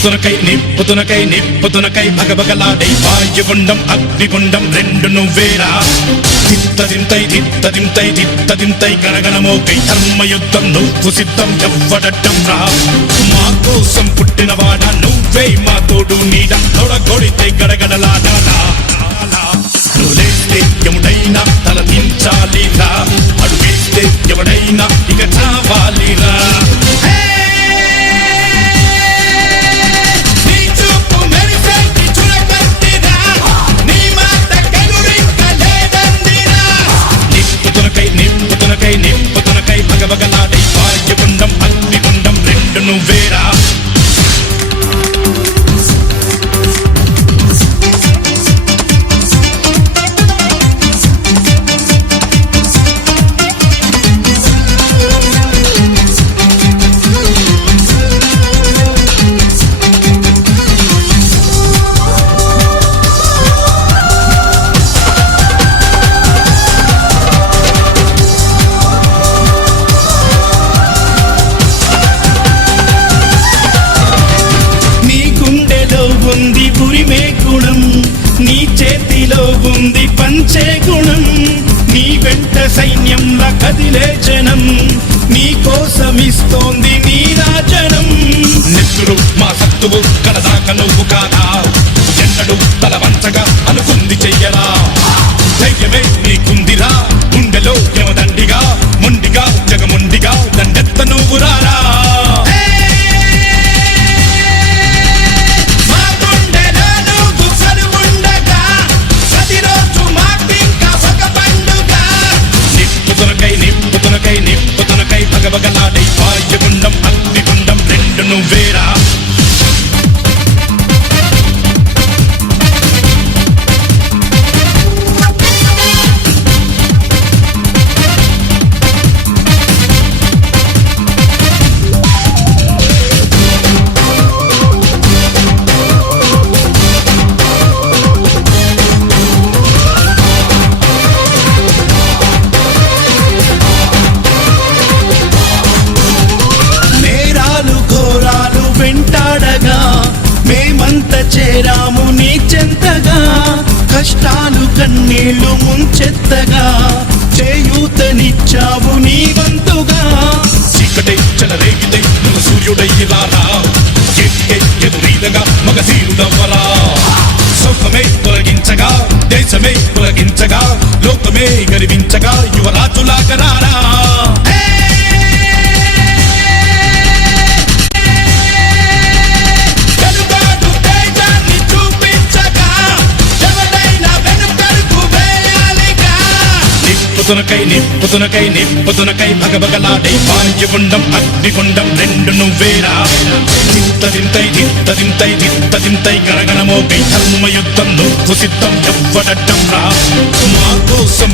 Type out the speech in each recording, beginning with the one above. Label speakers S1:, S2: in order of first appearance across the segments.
S1: నిప్పుతునకై నిప్పుతునకై నిప్పుతునకై భగభగలాడై. వాయుగుండం అగ్నిగుండం రెండు నువ్వేరా తిత్తదింతై తిత్తదింతై తిత్తదింతై గణగణమోకై ధర్మయుద్ధం నువ్వు సిద్ధం ఎవ్వడట్టం రా. మా కోసం పుట్టినవాడ నువ్వే మా తోడు నీడ తొడగొడితే గడగడలాడాలా నువ్వులేస్తే ఎముడైనా తల దించాలిరా అడుగేస్తే ఎవడైనా ఇక చావాలిరా. అగ్నిగుండం రెండు
S2: సైన్యంలా కదిలే జనం నీ కోసమిస్తోంది నీ రాజనం
S1: నెత్తురు మా సత్తువు కడదాక నువ్వు కాదా? ఎన్నడు తల వంచగా అనుకుంది చెయ్యరా? నిప్పుతునకై భగభగలాడై వాయుగుండం
S2: చేరాము నీ చెంతగా కష్టాలు కన్నీళ్ళు ముంచెత్తగా చేయూతనిచ్చావు నీ వంతుగా.
S1: చీకటై చెలరేగితే నువ్వు సూర్యుడై ఇలా రా ఎదురీదగా మగ మగధీరుడవ్వరా. సౌఖమే తొలగించగా దేశమే తొలగించగా లోకమే గర్వించగా యువరాజులాగా నిప్పుతునకై నిప్పుతునకై నిప్పుతునకై భగభగలాడే వాయుగుండం అగ్నిగుండం రెండు నువ్వేరా. తిత్తదింతై తిత్తదింతై తిత్తదింతై గణగణమోకై ధర్మయుద్ధం నువ్వు సిద్ధం ఎవ్వడటం రా మా కోసం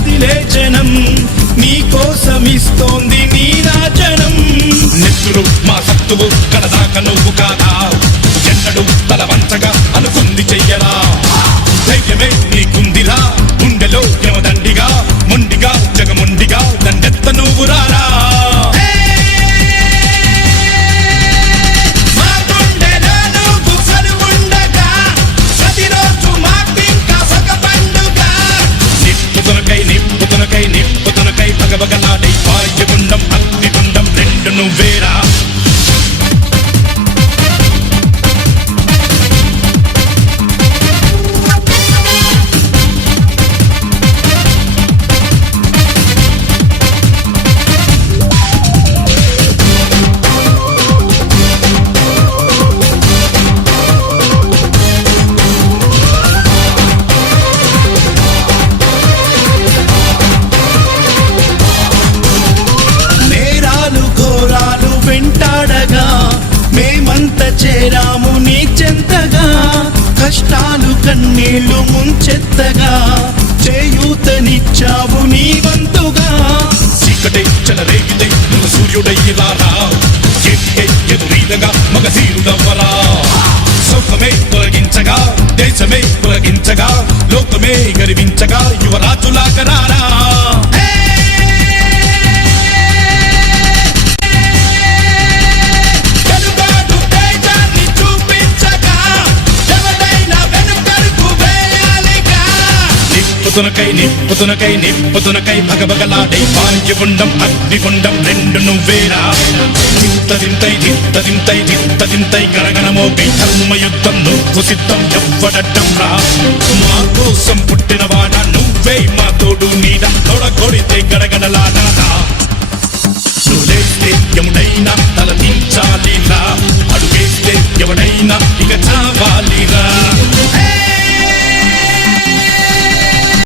S2: కదిలే జనం నీ కోసమిస్తోంది నీ రాజనం
S1: నెత్తురు మా సత్తువు కడదాక నువ్వు కాదా? ఎన్నడు తల వంచగా అనుకుంది చెయ్యరా?
S2: చెత్తగా చేయూతనిచ్చావు నీ వంతుగా.
S1: చీకటే చెలరేగితే నువ్వు సూర్యుడయ్యి రారా ఎక్కే ఎదురీదగా మగధీరుడవ్వరా సౌఖమే తొలగించగా దేశమే తొలగించగా లోకమే గర్వించగా యువరాజులాగరారా నిప్పుతునకై నిప్పుతునకై నిప్పుతునకై భగభగలాడై పాండ్యగుండం అగ్నిగుండం రెండు నువ్వేరా దింతదింతై దింతదింతై దింతదింతై గణగణమోపి ధర్మయుద్ధం నువ్వు సిద్ధం ఎవ్వడటం రా. మా కోసం పుట్టినవాడ నువ్వే మా తోడు నీడ తొడగొడితే గడగడలా